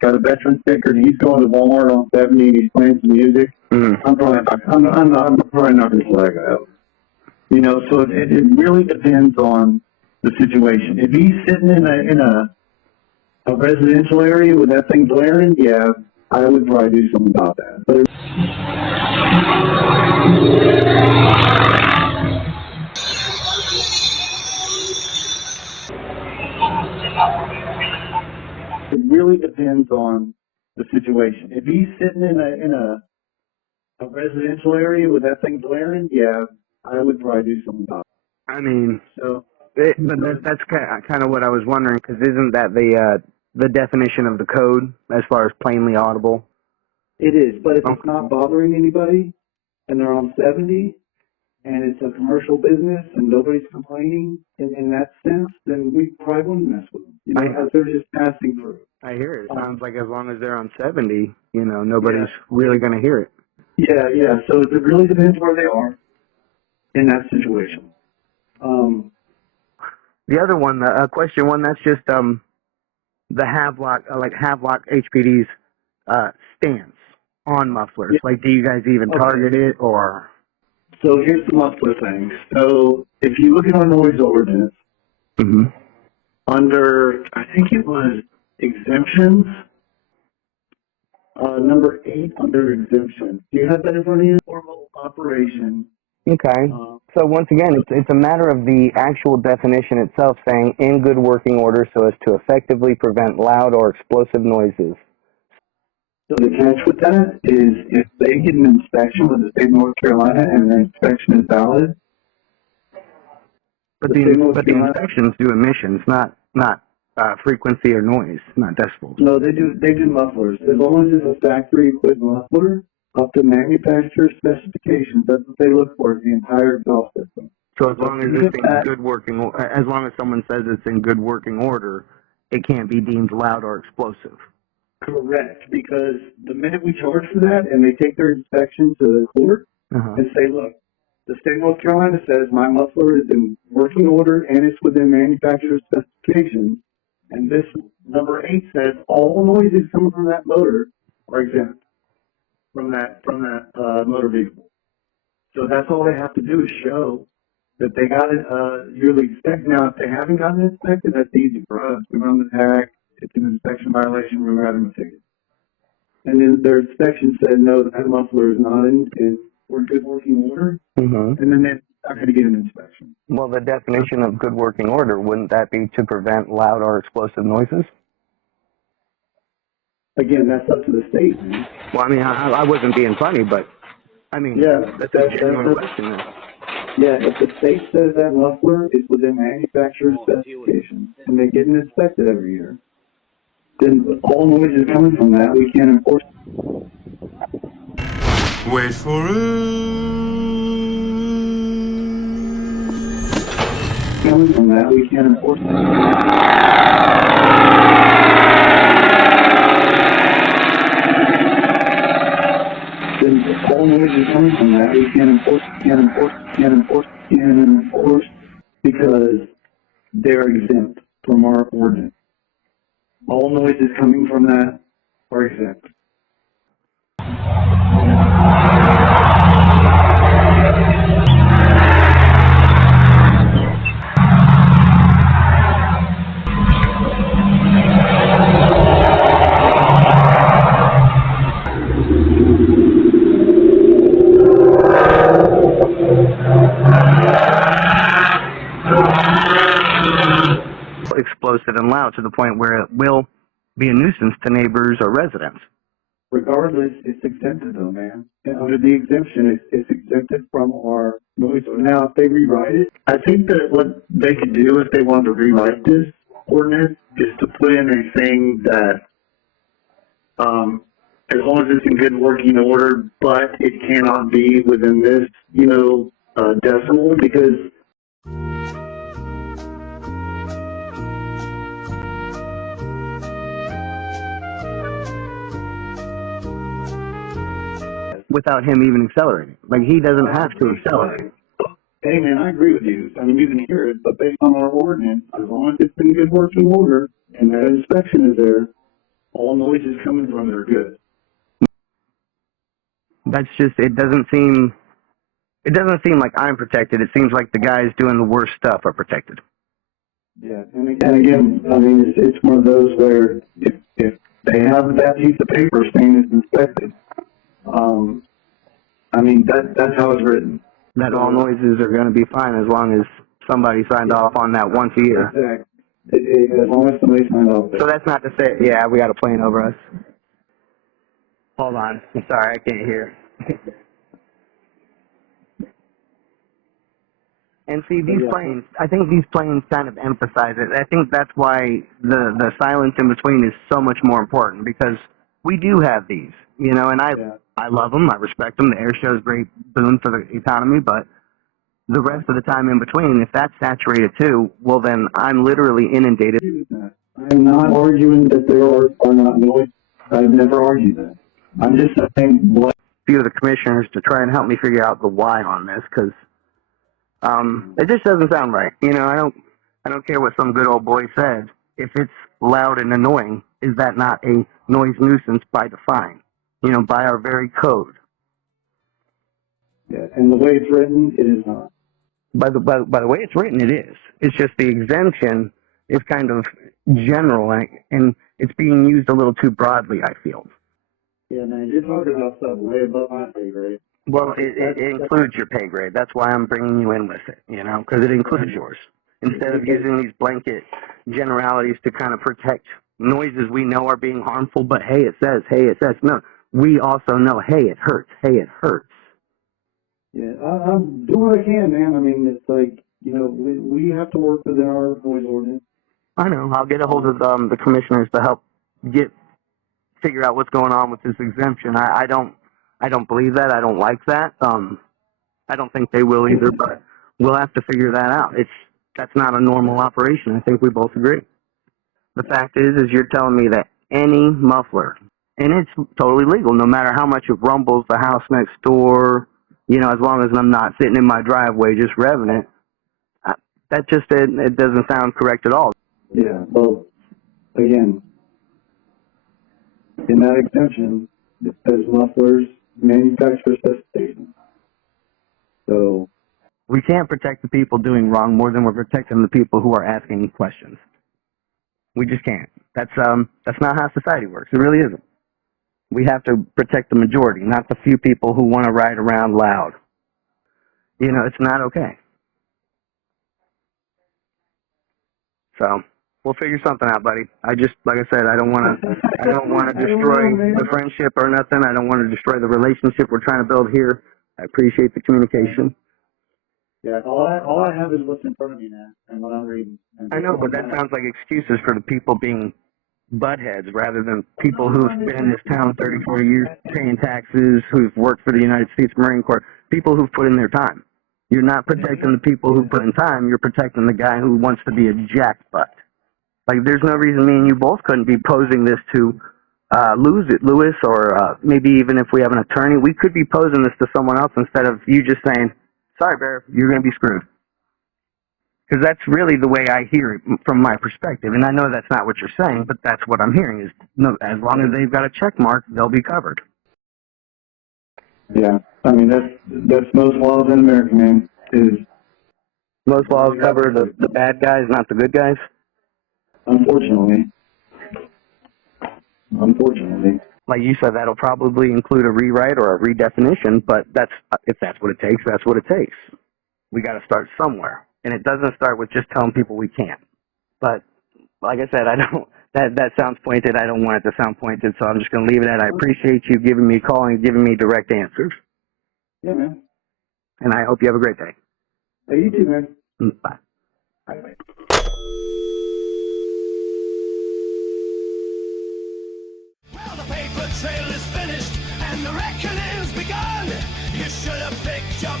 got a veteran sticker, and he's going to Walmart on 70 and he's playing some music, I'm probably not going to flag out. You know, so it really depends on the situation. If he's sitting in a residential area with that thing blaring, yeah, I would probably do something about that. But it really depends on the situation. If he's sitting in a residential area with that thing blaring, yeah, I would probably do something about it. I mean, So, but that's kind of what I was wondering, because isn't that the definition of the code as far as plainly audible? it is, but if it's not bothering anybody and they're on 70 and it's a commercial business and nobody's complaining in that sense, then we probably wouldn't mess with them. You know, as they're just passing through. I hear it. It sounds like as long as they're on 70, you know, nobody's really going to hear it. Yeah. So it really depends where they are in that situation. The other one, question one, that's just the Havelock, Havelock HPD's stance on mufflers. Yeah. Like, do you guys even target it, or? So here's the muffler thing. So if you look at our noise ordinance, under, I think it was exemptions, number 8 under exemptions. Do you have that in front of you? Formal operation. Okay. So once again, it's a matter of the actual definition itself saying in good working order so as to effectively prevent loud or explosive noises. So the catch with that is if they get an inspection with the state of North Carolina and the inspection is valid. But the inspections do emissions, not frequency or noise, not decibels. No, they do mufflers. As long as it's a factory equipped muffler, up to manufacturer specifications, that's what they look for, is the entire exhaust system. So as long as it's in good working, as long as someone says it's in good working order, it can't be deemed loud or explosive. Correct, because the minute we charge for that and they take their inspection to the court and say, look, the state of North Carolina says my muffler is in working order and it's within manufacturer specifications, and this number 8 says all noises coming from that motor are exempt from that motor vehicle. So that's all they have to do is show that they got it yearly inspected. Now, if they haven't gotten it inspected, that's easy for us. We run the tag. It's an inspection violation. We write them a ticket. And then their inspection said, no, that muffler is not in good working order. And then they're not going to get an inspection. Well, the definition of good working order, wouldn't that be to prevent loud or explosive noises? Again, that's up to the state. Man. Well, I mean, I wasn't being funny, but I mean, that's a genuine question. Yeah, if the state says that muffler is within manufacturer specifications and they get it inspected every year, then all noises coming from that, we can't enforce. Wait for it. Coming from that, we can't enforce it. Then all noises coming from that, we can't enforce because they're exempt from our ordinance. All noises coming from that are exempt. Explosive and loud to the point where it will be a nuisance to neighbors or residents. Regardless, it's exempted though, man. And under the exemption, it's exempted from our noise. Now, if they rewrite it, I think that what they could do if they wanted to rewrite this ordinance is to put in a thing that, as long as it's in good working order, but it cannot be within this, decimal, because without him even accelerating. Like, he doesn't have to accelerate. Hey, man, I agree with you. I mean, you can hear it, but based on our ordinance, as long as it's in good working order and that inspection is there, all noises coming from it are good. That's just, it doesn't seem like I'm protected. It seems like the guys doing the worst stuff are protected. Yeah, and again, I mean, it's one of those where if they have that piece of paper saying it's inspected, I mean, that's how it's written. That all noises are going to be fine as long as somebody signed off on that once a year. Exactly. As long as somebody signed off. So that's not to say, yeah, we got a plane over us. Hold on. I'm sorry, I can't hear. And see, these planes, I think these planes kind of emphasize it. I think that's why the silence in between is so much more important, because we do have these, you know, and I love them, I respect them. The air show is a great boon for the economy, but the rest of the time in between, if that's saturated too, well then I'm literally inundated. I'm not arguing that there are not noise. I've never argued that. I'm just saying what. A few of the commissioners to try and help me figure out the why on this, because it just doesn't sound right. You know, I don't care what some good old boy says. If it's loud and annoying, is that not a noise nuisance by define? You know, by our very code. Yeah, and the way it's written, it is not. By the way it's written, it is. It's just the exemption is kind of general, and it's being used a little too broadly, I feel. Yeah, man, you're talking about stuff way above my pay grade. Well, it includes your pay grade. That's why I'm bringing you in with it, you know, because it includes yours. Instead of using these blanket generalities to kind of protect noises we know are being harmful, but hey, it says, no. We also know, hey, it hurts, Yeah, I'm doing what I can, man. I mean, it's like, you know, we have to work within our noise ordinance. I know. I'll get a hold of the commissioners to help figure out what's going on with this exemption. I don't believe that. I don't like that. I don't think they will either, but we'll have to figure that out. That's not a normal operation. I think we both agree. The fact is you're telling me that any muffler, and it's totally legal, no matter how much it rumbles the house next door, you know, as long as I'm not sitting in my driveway just revving it, that just, it doesn't sound correct at all. Yeah, well, again, in that exemption, it says mufflers manufacturer specifications. So we can't protect the people doing wrong more than we're protecting the people who are asking questions. We just can't. That's not how society works. It really isn't. We have to protect the majority, not the few people who want to ride around loud. You know, it's not okay. So we'll figure something out, buddy. I just, like I said, I don't want to destroy the friendship or nothing. I don't want to destroy the relationship we're trying to build here. I appreciate the communication. Yeah, all I have is what's in front of me now and what I'm reading. I know, but that sounds like excuses for the people being buttheads rather than people who've been in this town 30, 40 years paying taxes, who've worked for the United States Marine Corps, people who've put in their time. You're not protecting the people who put in time. You're protecting the guy who wants to be a jackbutt. Like, there's no reason me and you both couldn't be posing this to Lewis, or maybe even if we have an attorney, we could be posing this to someone else instead of you just saying, sorry, Bear, you're going to be screwed. Because that's really the way I hear it from my perspective. And I know that's not what you're saying, but that's what I'm hearing is, no, as long as they've got a check mark, they'll be covered. Yeah, I mean, that's most laws in America, man, is... Most laws cover the bad guys, not the good guys? Unfortunately. Like you said, that'll probably include a rewrite or a redefinition, but if that's what it takes, that's what it takes. We got to start somewhere. And it doesn't start with just telling people we can't. But like I said, that sounds pointed. I don't want it to sound pointed, so I'm just going to leave it at I appreciate you giving me a call and giving me direct answers. Yeah, man. And I hope you have a great day. Hey, you too, man. Bye. Bye. Well, the paper trail is finished and the reckoning's begun. You should have picked your